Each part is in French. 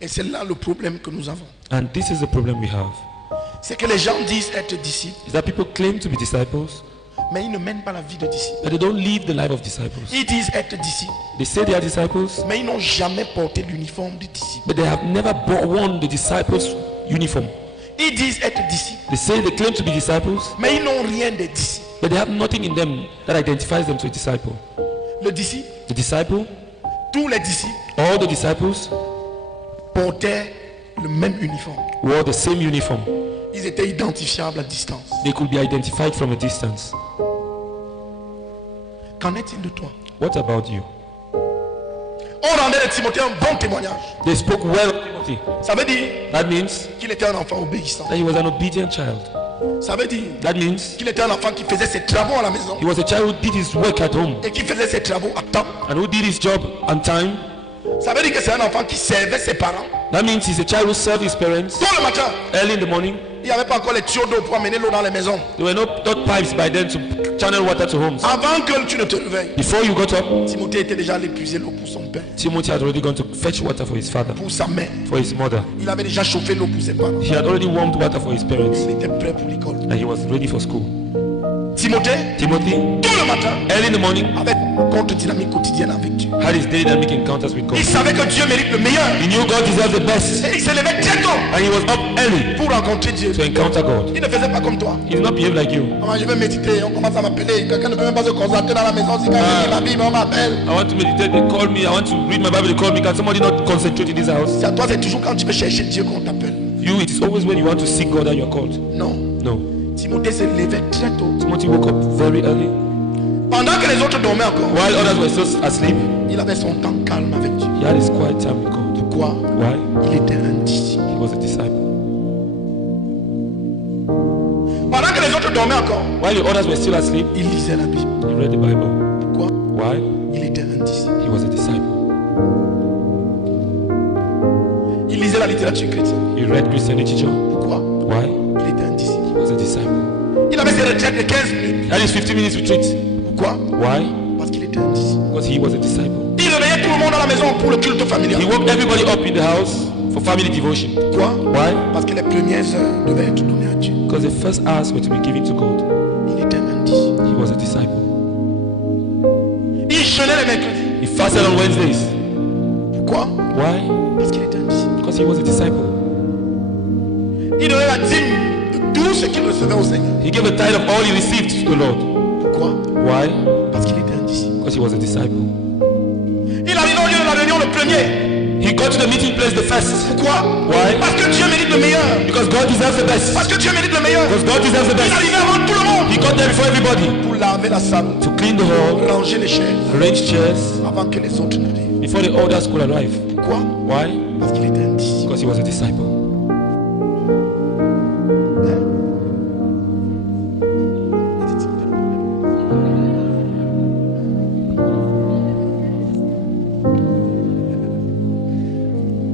Et c'est là le problème que nous avons. And this is the problem we have. C'est que les gens disent être disciples, Is that people claim to be disciples, mais ils ne mènent pas la vie de disciples. but they don't live the life of disciples. Ils disent être disciples, They say they are disciples, mais ils n'ont jamais porté l'uniforme de disciple. but they have never worn the disciples' uniform. Ils disent être disciples, They say they claim to be disciples, mais ils n'ont rien de disciples. but they have nothing in them that identifies them to a disciple. Le disciple, The disciple, tous les disciples all the disciples portaient le même uniforme. wore the same uniform. Ils étaient identifiables à distance. They could be identified from a distance. Qu'en est-il de toi? What about you? On rendait de Timothée un bon témoignage. They spoke well of Timothy. Ça veut dire That means qu'il était un enfant obéissant. that he was an obedient child. Ça veut dire That means qu'il était un enfant qui faisait ses travaux à la maison he was a child who did his work at home et qui faisait ses travaux à temps. and who did his job on time. Ça veut dire que c'est un enfant qui servait ses parents. That means he's a child who served his parents Tôt le matin, early in the morning. il n'y avait pas encore les tuyaux d'eau pour amener l'eau dans les maisons. There were no pipes by then to channel water to homes. Avant que tu ne te réveilles, Before you got up, Timothée était déjà allé puiser l'eau pour son père, Timothy had already gone to fetch water for his father, pour sa mère. for his mother. Il avait déjà chauffé l'eau pour ses parents. He had already warmed water for his parents, Il était prêt pour l'école. and he was ready for school. Timothée, Timothy, tôt le matin, early in the morning, avait une compte dynamique quotidienne avec Dieu. had his dynamic encounters with God. Il savait que Dieu mérite le meilleur. He knew God deserved the best, Et il se levait très tôt and he was up early pour rencontrer Dieu. to encounter God. Il ne faisait pas comme toi. He did not behave like you. Je vais méditer, on commence à m'appeler. Quelqu'un ne peut même pas se concentrer dans la maison. Si quelqu'un lit la Bible, on m'appelle. I want to meditate, they call me. I want to read my Bible, they call me. Can somebody not concentrate in this house? C'est à toi, c'est toujours quand tu veux chercher Dieu qu'on t'appelle. You, it is always when you want to seek God that you are called. Non. No. Timothée se levait très tôt. Timothy woke up very early. Pendant que les autres dormaient encore, While others were still asleep, il avait son temps calme avec Dieu. he had his quiet time with God. Pourquoi? Why? Il était un disciple. He was a disciple. Pendant que les autres dormaient encore, While the others were still asleep, il lisait la Bible. he read the Bible. Pourquoi? Why? Il était un disciple. He was a disciple. Il lisait la littérature chrétienne. He read Christian literature. Pourquoi? Why? Il était un disciple. He was a disciple. Il avait ses retraites de 15 minutes. He had his 15 minutes retreat. Pourquoi? Why? Parce qu'il était un disciple. Because he was a disciple. Il réveillait tout le monde à la maison pour le culte familial. He woke everybody up in the house for family devotion. Pourquoi? Why? Parce que les premières heures devaient être données à Dieu. Because the first hours were to be given to God. Il était un disciple. He was a disciple. Il jeûnait les mercredis. He fasted on Wednesdays. Pourquoi? Why? Parce qu'il était un disciple. Because he was a disciple. Il donnait la dîme de tout ce qu'il recevait au Seigneur. He gave a tithe of all he received to the Lord. Pourquoi? Why? Parce qu'il était un disciple. Because he was a disciple. Il arrive au lieu de la réunion le premier. He got to the meeting place the first. Pourquoi? Why? Parce que Dieu mérite le meilleur. Because God deserves the best. Parce que Dieu mérite le meilleur. Because God deserves the Il best. arrivait avant tout le monde He got there before everybody pour laver la salle, to clean the hall, ranger les chaises arrange chairs avant que les autres n'arrivent. before the others could arrive. Pourquoi? Why? Parce qu'il était un disciple. Because he was a disciple.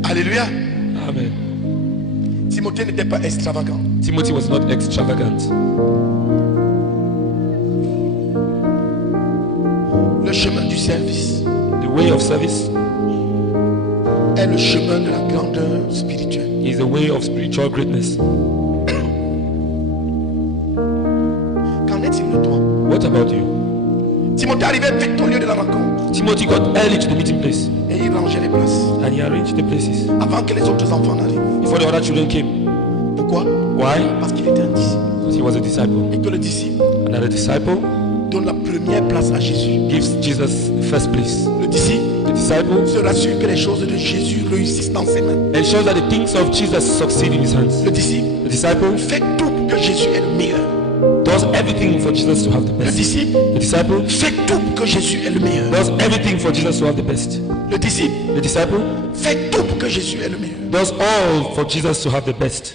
Alléluia. Amen. Timothée n'était pas extravagant. Timothy was not extravagant. Le chemin du service The way of service est le chemin de la grandeur spirituelle. is the way of spiritual greatness. Qu'en est-il de toi? What about you? Timothée arrivait vite au lieu de la rencontre Timothy got early to the meeting place et il rangeait les places and he arranged the places avant que les autres enfants n'arrivent. before the other children came. Pourquoi? Why? Parce qu'il était un disciple. Because he was a disciple. Et que le disciple And that the disciple donne la première place à Jésus. gives Jesus the first place. Le disciple The disciple se rassure que les choses de Jésus réussissent dans ses mains. ensures that the things of Jesus succeed in his hands. Le disciple The disciple fait tout pour que Jésus est le meilleur. does everything for Jesus to have the Le best. disciple The disciple fait tout pour que Jésus est le meilleur. does everything for Jesus to have the best. Le disciple The disciple fait tout pour que Jésus est le meilleur. does all for Jesus to have the best.